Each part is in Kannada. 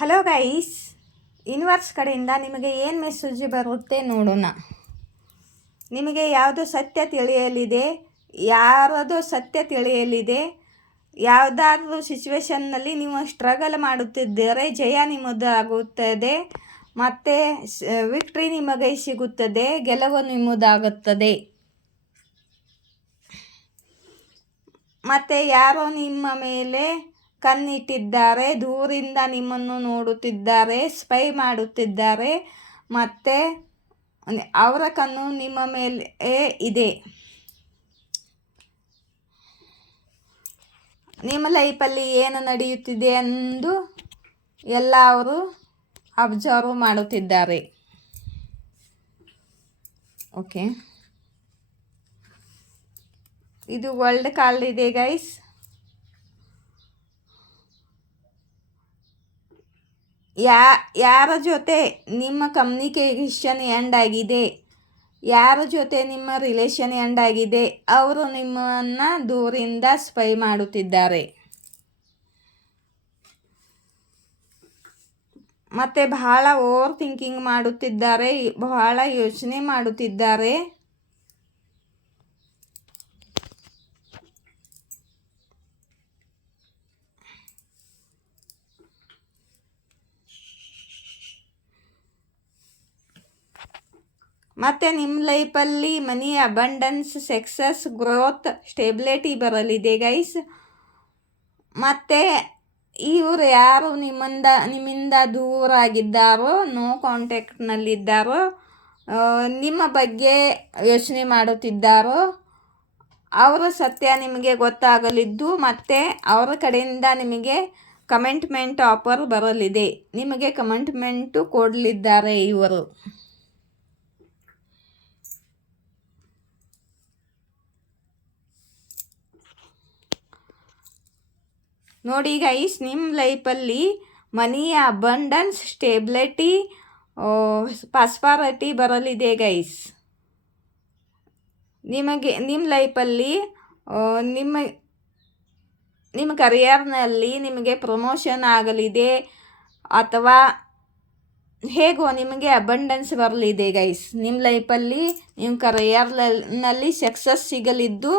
ಹಲೋ ಗೈಸ್, ಯೂನಿವರ್ಸ್ ಕಡೆಯಿಂದ ನಿಮಗೆ ಏನು ಮೆಸೇಜ್ ಬರುತ್ತೆ ನೋಡೋಣ. ನಿಮಗೆ ಯಾವುದು ಸತ್ಯ ತಿಳಿಯಲಿದೆ, ಯಾರದು ಸತ್ಯ ತಿಳಿಯಲಿದೆ. ಯಾವುದಾದ್ರೂ ಸಿಚುವೇಶನ್ನಲ್ಲಿ ನೀವು ಸ್ಟ್ರಗಲ್ ಮಾಡುತ್ತಿದ್ದರೆ ಜಯ ನಿಮ್ಮದಾಗುತ್ತದೆ, ಮತ್ತು ವಿಕ್ಟ್ರಿ ನಿಮಗೆ ಸಿಗುತ್ತದೆ, ಗೆಲುವು ನಿಮ್ಮದಾಗುತ್ತದೆ. ಮತ್ತು ಯಾರೋ ನಿಮ್ಮ ಮೇಲೆ ಕಣ್ಣಿಟ್ಟಿದ್ದಾರೆ, ದೂರಿಂದ ನಿಮ್ಮನ್ನು ನೋಡುತ್ತಿದ್ದಾರೆ, ಸ್ಪೈ ಮಾಡುತ್ತಿದ್ದಾರೆ, ಮತ್ತು ಅವರ ಕಣ್ಣು ನಿಮ್ಮ ಮೇಲೆ ಇದೆ. ನಿಮ್ಮ ಲೈಫಲ್ಲಿ ಏನು ನಡೆಯುತ್ತಿದೆ ಎಂದು ಎಲ್ಲ ಅವರು ಅಬ್ಸರ್ವ್ ಮಾಡುತ್ತಿದ್ದಾರೆ. ಓಕೆ, ಇದು ವರ್ಲ್ಡ್ ಕಾರ್ಡ್ ಇದೆ ಗೈಸ್. ಯಾರ ಜೊತೆ ನಿಮ್ಮ ಕಮ್ಯುನಿಕೇಷನ್ ಎಂಡ್ ಆಗಿದೆ, ಯಾರ ಜೊತೆ ನಿಮ್ಮ ರಿಲೇಷನ್ ಎಂಡ್ ಆಗಿದೆ, ಅವರು ನಿಮ್ಮನ್ನು ದೂರಿಂದ ಸ್ಪೈ ಮಾಡುತ್ತಿದ್ದಾರೆ. ಮತ್ತು ಬಹಳ ಓವರ್ ಥಿಂಕಿಂಗ್ ಮಾಡುತ್ತಿದ್ದಾರೆ, ಬಹಳ ಯೋಚನೆ ಮಾಡುತ್ತಿದ್ದಾರೆ. ಮತ್ತು ನಿಮ್ಮ ಲೈಫಲ್ಲಿ ಮನಿ, ಅಬಂಡೆನ್ಸ್, ಸಕ್ಸಸ್, ಗ್ರೋತ್, ಸ್ಟೆಬಿಲಿಟಿ ಬರಲಿದೆ ಗೈಸ್. ಮತ್ತು ಇವರು ಯಾರು ನಿಮ್ಮಿಂದ ದೂರ ಆಗಿದ್ದಾರೋ, ನೋ ಕಾಂಟ್ಯಾಕ್ಟ್ನಲ್ಲಿದ್ದಾರೋ, ನಿಮ್ಮ ಬಗ್ಗೆ ಯೋಚನೆ ಮಾಡುತ್ತಿದ್ದಾರೋ, ಅವರ ಸತ್ಯ ನಿಮಗೆ ಗೊತ್ತಾಗಲಿದ್ದು, ಮತ್ತು ಅವರ ಕಡೆಯಿಂದ ನಿಮಗೆ ಕಮಿಟ್ಮೆಂಟ್ ಆಫರ್ ಬರಲಿದೆ. ನಿಮಗೆ ಕಮಿಟ್ಮೆಂಟು ಕೊಡಲಿದ್ದಾರೆ ಇವರು. ನೋಡಿ ಗೈಸ್, ನಿಮ್ಮ ಲೈಫಲ್ಲಿ ಮನಿ, ಅಬಂಡೆನ್ಸ್, ಸ್ಟೆಬಿಲಿಟಿ, ಪ್ರಾಸ್ಪರಿಟಿ ಬರಲಿದೆ ಗೈಸ್. ನಿಮ್ಮ ಲೈಫಲ್ಲಿ ನಿಮ್ಮ ಕರಿಯರ್ನಲ್ಲಿ ನಿಮಗೆ ಪ್ರಮೋಷನ್ ಆಗಲಿದೆ, ಅಥವಾ ಹೇಗೋ ನಿಮಗೆ ಅಬಂಡೆನ್ಸ್ ಬರಲಿದೆ ಗೈಸ್. ನಿಮ್ಮ ಲೈಫಲ್ಲಿ ನಿಮ್ಮ ಕರಿಯರ್ನಲ್ಲಿ ಸಕ್ಸಸ್ ಸಿಗಲಿದ್ದು,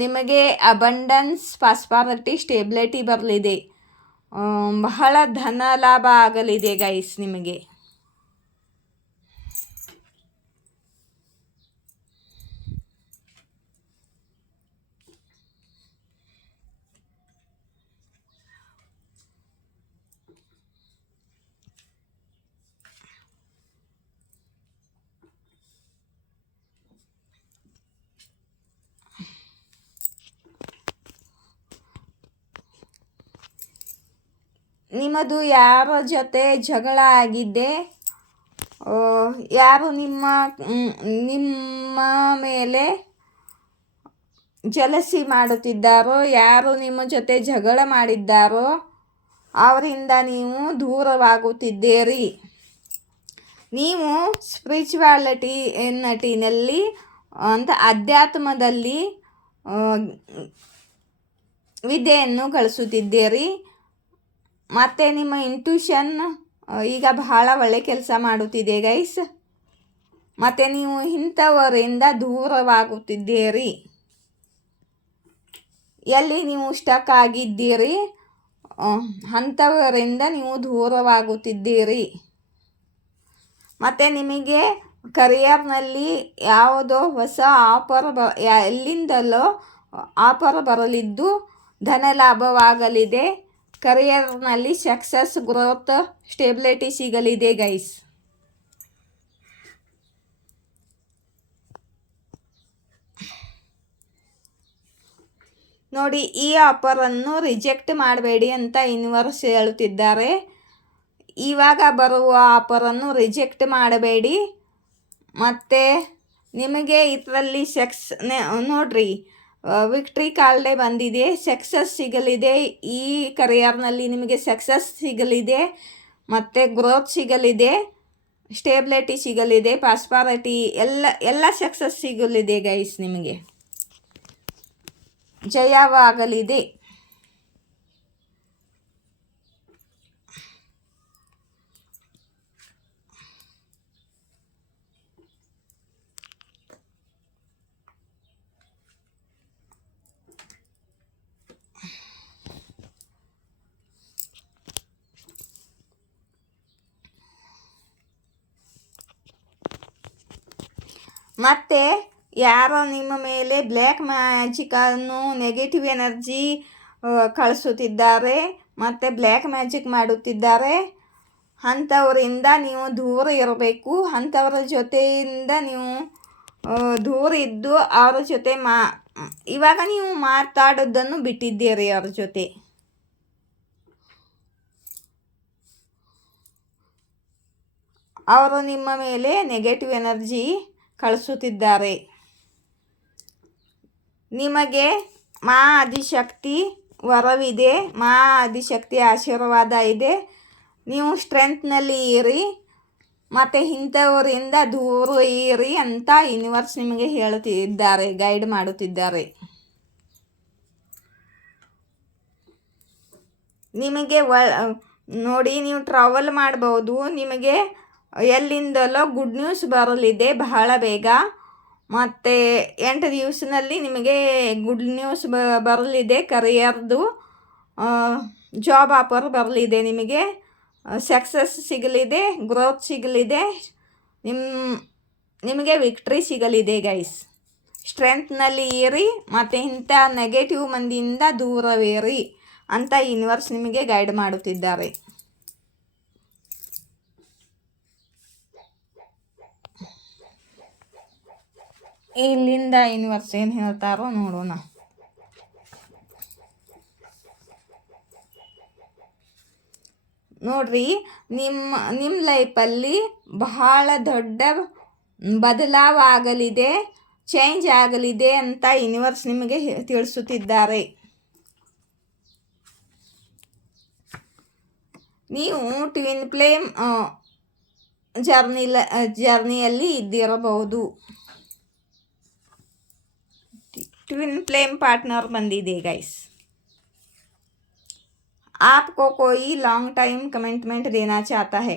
ನಿಮಗೆ ಅಬಂಡೆನ್ಸ್, ಪ್ರಾಸ್ಪರಿಟಿ, ಸ್ಟೆಬಿಲಿಟಿ ಬರಲಿದೆ. ಬಹಳ ಧನ ಲಾಭ ಆಗಲಿದೆ ಗೈಸ್ ನಿಮಗೆ. ನಿಮ್ಮದು ಯಾರ ಜೊತೆ ಜಗಳ ಆಗಿದೆ, ಯಾರು ನಿಮ್ಮ ಮೇಲೆ ಜಲಸಿ ಮಾಡುತ್ತಿದ್ದಾರೋ, ಯಾರು ನಿಮ್ಮ ಜೊತೆ ಜಗಳ ಮಾಡಿದ್ದಾರೋ ಅವರಿಂದ ನೀವು ದೂರವಾಗುತ್ತಿದ್ದೀರಿ. ನೀವು ಸ್ಪಿರಿಚುವಾಲಿಟಿನಲ್ಲಿ ಅಧ್ಯಾತ್ಮದಲ್ಲಿ ವಿದ್ಯೆಯನ್ನು ಗಳಿಸುತ್ತಿದ್ದೀರಿ. ಮತ್ತು ನಿಮ್ಮ ಇಂಟ್ಯೂಷನ್ ಈಗ ಬಹಳ ಒಳ್ಳೆ ಕೆಲಸ ಮಾಡುತ್ತಿದೆ ಗೈಸ್. ಮತ್ತು ನೀವು ಇಂಥವರಿಂದ ದೂರವಾಗುತ್ತಿದ್ದೀರಿ. ಎಲ್ಲಿ ನೀವು ಸ್ಟಕ್ ಆಗಿದ್ದೀರಿ ಅಂಥವರಿಂದ ನೀವು ದೂರವಾಗುತ್ತಿದ್ದೀರಿ. ಮತ್ತು ನಿಮಗೆ ಕರಿಯರ್ನಲ್ಲಿ ಯಾವುದೋ ಹೊಸ ಆಫರ್ ಎಲ್ಲಿಂದಲೋ ಆಫರ್ ಬರಲಿದ್ದು ಧನ ಲಾಭವಾಗಲಿದೆ. ಕರಿಯರ್ನಲ್ಲಿ ಸಕ್ಸಸ್, ಗ್ರೋತ್, ಸ್ಟೆಬಿಲಿಟಿ ಸಿಗಲಿದೆ ಗೈಸ್. ನೋಡಿ, ಈ ಆಫರನ್ನು ರಿಜೆಕ್ಟ್ ಮಾಡಬೇಡಿ ಅಂತ ಯೂನಿವರ್ಸ್ ಹೇಳುತ್ತಿದ್ದಾರೆ. ಇವಾಗ ಬರುವ ಆಫರನ್ನು ರಿಜೆಕ್ಟ್ ಮಾಡಬೇಡಿ. ಮತ್ತು ನಿಮಗೆ ಇದರಲ್ಲಿ ನೋಡ್ರಿ, ವಿಕ್ಟ್ರಿ ಕಾರ್ಡೇ ಬಂದಿದೆ. ಸಕ್ಸಸ್ ಸಿಗಲಿದೆ. ಈ ಕರಿಯರ್ನಲ್ಲಿ ನಿಮಗೆ ಸಕ್ಸಸ್ ಸಿಗಲಿದೆ, ಮತ್ತು ಗ್ರೋತ್ ಸಿಗಲಿದೆ, ಸ್ಟೇಬಿಲಿಟಿ ಸಿಗಲಿದೆ, ಪ್ರಾಸ್ಪರಿಟಿ ಎಲ್ಲ ಸಕ್ಸಸ್ ಸಿಗಲಿದೆ ಗೈಸ್. ನಿಮಗೆ ಜಯವಾಗಲಿದೆ. ಮತ್ತು ಯಾರೋ ನಿಮ್ಮ ಮೇಲೆ ಬ್ಲ್ಯಾಕ್ ಮ್ಯಾಜಿಕನ್ನು ನೆಗೆಟಿವ್ ಎನರ್ಜಿ ಕಳಿಸುತ್ತಿದ್ದಾರೆ ಮತ್ತು ಬ್ಲ್ಯಾಕ್ ಮ್ಯಾಜಿಕ್ ಮಾಡುತ್ತಿದ್ದಾರೆ. ಅಂಥವರಿಂದ ನೀವು ದೂರ ಇರಬೇಕು. ಅಂಥವ್ರ ಜೊತೆಯಿಂದ ನೀವು ದೂರ ಇದ್ದು ಅವ್ರ ಜೊತೆ ಇವಾಗ ನೀವು ಮಾತಾಡೋದನ್ನು ಬಿಟ್ಟಿದ್ದೀರಿ ಅವ್ರ ಜೊತೆ. ಅವರು ನಿಮ್ಮ ಮೇಲೆ ನೆಗೆಟಿವ್ ಎನರ್ಜಿ ಕಳಿಸುತ್ತಿದ್ದಾರೆ. ನಿಮಗೆ ಆದಿಶಕ್ತಿ ವರವಿದೆ, ಆದಿಶಕ್ತಿ ಆಶೀರ್ವಾದ ಇದೆ. ನೀವು ಸ್ಟ್ರೆಂತ್ನಲ್ಲಿ ಇರಿ ಮತ್ತು ಇಂಥವರಿಂದ ದೂರ ಇರಿ ಅಂತ ಯೂನಿವರ್ಸ್ ನಿಮಗೆ ಹೇಳುತ್ತಿದ್ದಾರೆ, ಗೈಡ್ ಮಾಡುತ್ತಿದ್ದಾರೆ. ನಿಮಗೆ ನೋಡಿ, ನೀವು ಟ್ರಾವೆಲ್ ಮಾಡ್ಬೋದು. ನಿಮಗೆ ಎಲ್ಲಿಂದಲೋ ಗುಡ್ ನ್ಯೂಸ್ ಬರಲಿದೆ ಬಹಳ ಬೇಗ. ಮತ್ತು 8 ದಿವಸದಲ್ಲಿ ನಿಮಗೆ ಗುಡ್ ನ್ಯೂಸ್ ಬರಲಿದೆ. ಕರಿಯರ್ದು ಜಾಬ್ ಆಫರ್ ಬರಲಿದೆ. ನಿಮಗೆ ಸಕ್ಸಸ್ ಸಿಗಲಿದೆ, ಗ್ರೋತ್ ಸಿಗಲಿದೆ, ನಿಮಗೆ ವಿಕ್ಟ್ರಿ ಸಿಗಲಿದೆ ಗೈಸ್. ಸ್ಟ್ರೆಂತ್ನಲ್ಲಿ ಇರಿ ಮತ್ತು ಇಂಥ ನೆಗೆಟಿವ್ ಮಂದಿಯಿಂದ ದೂರವಿರಿ ಅಂತ ಯೂನಿವರ್ಸ್ ನಿಮಗೆ ಗೈಡ್ ಮಾಡುತ್ತಿದ್ದಾರೆ. ಇಲ್ಲಿಂದ ಯೂನಿವರ್ಸ್ ಏನು ಹೇಳ್ತಾರೋ ನೋಡೋಣ. ನೋಡ್ರಿ, ನಿಮ್ಮ ಲೈಫಲ್ಲಿ ಬಹಳ ದೊಡ್ಡ ಬದಲಾವಣೆ ಚೇಂಜ್ ಆಗಲಿದೆ ಅಂತ ಯೂನಿವರ್ಸ್ ನಿಮಗೆ ತಿಳಿಸುತ್ತಿದ್ದಾರೆ. ನೀವು ಟ್ವಿನ್ ಫ್ಲೇಮ್ ಜರ್ನಿಯಲ್ಲಿ ಇದ್ದಿರಬಹುದು. ट्विन फ्लेम पार्टनर बंदिदे गाइस. आपको कोई लॉन्ग टाइम कमिटमेंट देना चाहता है.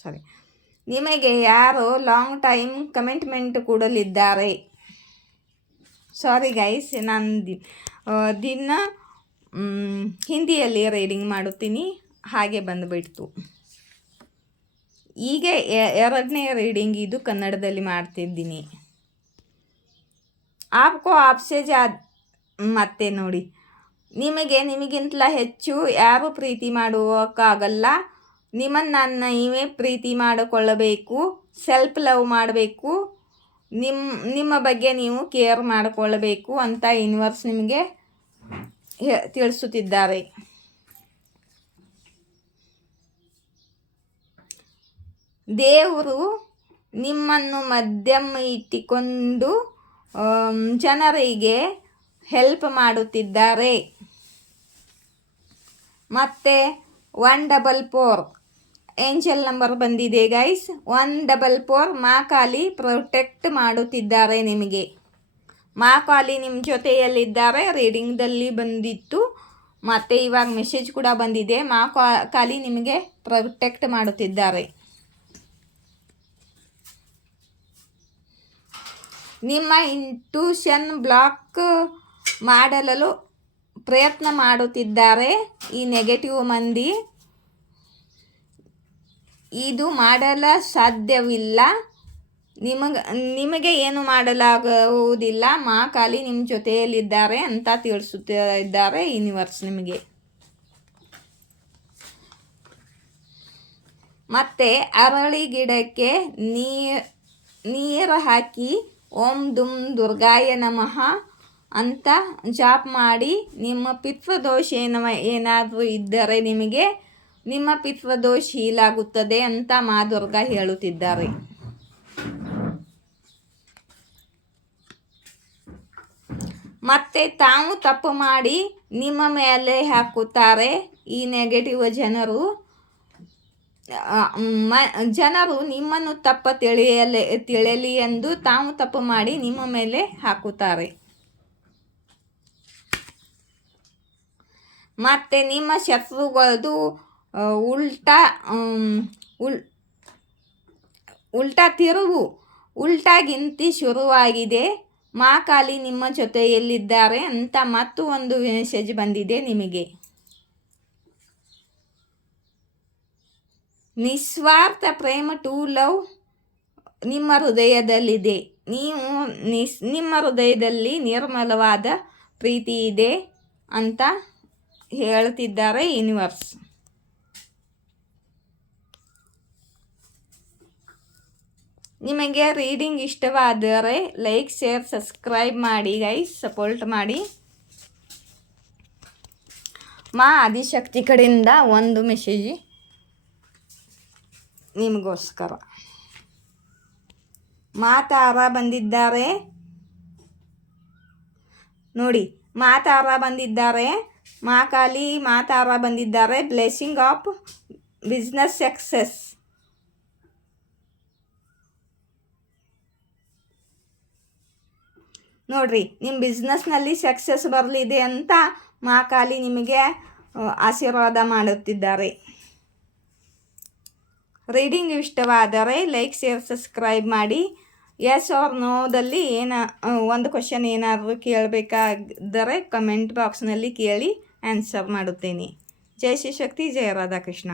सॉरी, ನಿಮಗೆ ಯಾರೋ ಲಾಂಗ್ ಟೈಮ್ ಕಮಿಟ್ಮೆಂಟ್ ಕೊಡಲಿದ್ದಾರೆ. ಸಾರಿ ಗೈಸ್, ನಾನು ದಿನ ಹಿಂದಿಯಲ್ಲಿ ರೀಡಿಂಗ್ ಮಾಡುತ್ತೀನಿ, ಹಾಗೆ ಬಂದುಬಿಡ್ತು. ಈಗ 2ನೇ ರೀಡಿಂಗ್ ಇದು ಕನ್ನಡದಲ್ಲಿ ಮಾಡ್ತಿದ್ದೀನಿ. ಆಪ್ಕೋ ಆಪ್ಸೆ ಮತ್ತೆ ನೋಡಿ, ನಿಮಗಿಂತಲ ಹೆಚ್ಚು ಯಾರು ಪ್ರೀತಿ ಮಾಡುವಕ್ಕಾಗಲ್ಲ. ನಿಮ್ಮನ್ನು ನೀವೇ ಪ್ರೀತಿ ಮಾಡಿಕೊಳ್ಳಬೇಕು, ಸೆಲ್ಫ್ ಲವ್ ಮಾಡಬೇಕು, ನಿಮ್ಮ ಬಗ್ಗೆ ನೀವು ಕೇರ್ ಮಾಡಿಕೊಳ್ಳಬೇಕು ಅಂತ ಯೂನಿವರ್ಸ್ ನಿಮಗೆ ತಿಳಿಸುತ್ತಿದ್ದಾರೆ. ದೇವರು ನಿಮ್ಮನ್ನು ಮಧ್ಯಮ ಇಟ್ಟುಕೊಂಡು ಜನರಿಗೆ ಹೆಲ್ಪ್ ಮಾಡುತ್ತಿದ್ದಾರೆ. ಮತ್ತು 144 ಏಂಜಲ್ ನಂಬರ್ ಬಂದಿದೆ ಗೈಸ್. 144 ಮಾ ಕಾಳಿ ಪ್ರೊಟೆಕ್ಟ್ ಮಾಡುತ್ತಿದ್ದಾರೆ ನಿಮಗೆ. ಮಾ ಕಾಳಿ ನಿಮ್ಮ ಜೊತೆಯಲ್ಲಿದ್ದಾರೆ. ರೀಡಿಂಗ್ದಲ್ಲಿ ಬಂದಿತ್ತು ಮತ್ತು ಇವಾಗ ಮೆಸೇಜ್ ಕೂಡ ಬಂದಿದೆ. ಮಾ ಕಾಳಿ ನಿಮಗೆ ಪ್ರೊಟೆಕ್ಟ್ ಮಾಡುತ್ತಿದ್ದಾರೆ. ನಿಮ್ಮ ಇಂಟ್ಯೂಷನ್ ಬ್ಲಾಕ್ ಮಾಡಲು ಪ್ರಯತ್ನ ಮಾಡುತ್ತಿದ್ದಾರೆ ಈ ನೆಗೆಟಿವ್ ಮಂದಿ. ಇದು ಮಾಡಲು ಸಾಧ್ಯವಿಲ್ಲ. ನಿಮಗೆ ಏನು ಮಾಡಲಾಗುವುದಿಲ್ಲ. ಮಾ ಕಾಳಿ ನಿಮ್ಮ ಜೊತೆಯಲ್ಲಿದ್ದಾರೆ ಅಂತ ತಿಳಿಸುತ್ತಿದ್ದಾರೆ ಯೂನಿವರ್ಸ್ ನಿಮಗೆ. ಮತ್ತು ಅರಳಿ ಗಿಡಕ್ಕೆ ನೀರು ಹಾಕಿ ಓಂ ದುಮ್ ದುರ್ಗಾಯ ನಮಃ ಅಂತ ಜಾಪ್ ಮಾಡಿ. ನಿಮ್ಮ ಪಿತೃದೋಷ ಏನಾದರೂ ಇದ್ದರೆ ನಿಮ್ಮ ಪಿತೃದೋಷ ಹೀಲಾಗುತ್ತದೆ ಅಂತ ಮಾ ದುರ್ಗಾ ಹೇಳುತ್ತಿದ್ದಾರೆ. ಮತ್ತು ತಾವು ತಪ್ಪು ಮಾಡಿ ನಿಮ್ಮ ಮೇಲೆ ಹಾಕುತ್ತಾರೆ ಈ ನೆಗೆಟಿವ್ ಜನರು. ನಿಮ್ಮನ್ನು ತಪ್ಪ ತಿಳಿಯಲಿ ಎಂದು ತಾವು ತಪ್ಪು ಮಾಡಿ ನಿಮ್ಮ ಮೇಲೆ ಹಾಕುತ್ತಾರೆ. ಮತ್ತು ನಿಮ್ಮ ಶತ್ರುಗಳದು ಉಲ್ಟಾ ತಿರುವು ಉಲ್ಟಾಗಿಂತಿ ಶುರುವಾಗಿದೆ. ಮಾ ಕಾಳಿ ನಿಮ್ಮ ಜೊತೆಯಲ್ಲಿದ್ದಾರೆ ಅಂತ ಮತ್ತು ಒಂದು ಮೆಸೇಜ್ ಬಂದಿದೆ ನಿಮಗೆ. ನಿಸ್ವಾರ್ಥ ಪ್ರೇಮ ಟು ಲವ್ ನಿಮ್ಮ ಹೃದಯದಲ್ಲಿದೆ. ನಿಮ್ಮ ಹೃದಯದಲ್ಲಿ ನಿರ್ಮಲವಾದ ಪ್ರೀತಿ ಇದೆ ಅಂತ ಹೇಳ್ತಿದ್ದಾರೆ ಯೂನಿವರ್ಸ್. ನಿಮಗೆ ರೀಡಿಂಗ್ ಇಷ್ಟವಾದರೆ ಲೈಕ್, ಶೇರ್, ಸಬ್ಸ್ಕ್ರೈಬ್ ಮಾಡಿ ಗೈಸ್, ಸಪೋರ್ಟ್ ಮಾಡಿ. ಮಾ ಆದಿಶಕ್ತಿ ಕಡೆಯಿಂದ ಒಂದು ಮೆಸೇಜ್ ನಿಮಗೋಸ್ಕರ. ಮಾತಾರ ಬಂದಿದ್ದಾರೆ ನೋಡಿ, ಮಾತಾರ ಬಂದಿದ್ದಾರೆ, ಮಾಕಾಲಿ ಮಾತಾರ ಬಂದಿದ್ದಾರೆ. Blessing of business success. ನೋಡ್ರಿ, ನಿಮ್ಮ ಬಿಸ್ನೆಸ್ನಲ್ಲಿ ಸಕ್ಸಸ್ ಬರಲಿದೆ ಅಂತ ಮಾಕಾಲಿ ನಿಮಗೆ ಆಶೀರ್ವಾದ ಮಾಡುತ್ತಿದ್ದಾರೆ. ರೀಡಿಂಗ್ ಇಷ್ಟವಾದರೆ ಲೈಕ್, ಶೇರ್, ಸಬ್ಸ್ಕ್ರೈಬ್ ಮಾಡಿ. ಎಸ್ ಆರ್ ನೋದಲ್ಲಿ ಒಂದು ಕ್ವಶನ್ ಏನಾದರೂ ಕೇಳಬೇಕಾದರೆ ಕಮೆಂಟ್ ಬಾಕ್ಸ್ನಲ್ಲಿ ಕೇಳಿ ಆನ್ಸರ್ ಮಾಡುತ್ತೇನೆ. ಜೈ ಶ್ರೀ ಶಕ್ತಿ, ಜಯ ರಾಧಾಕೃಷ್ಣ.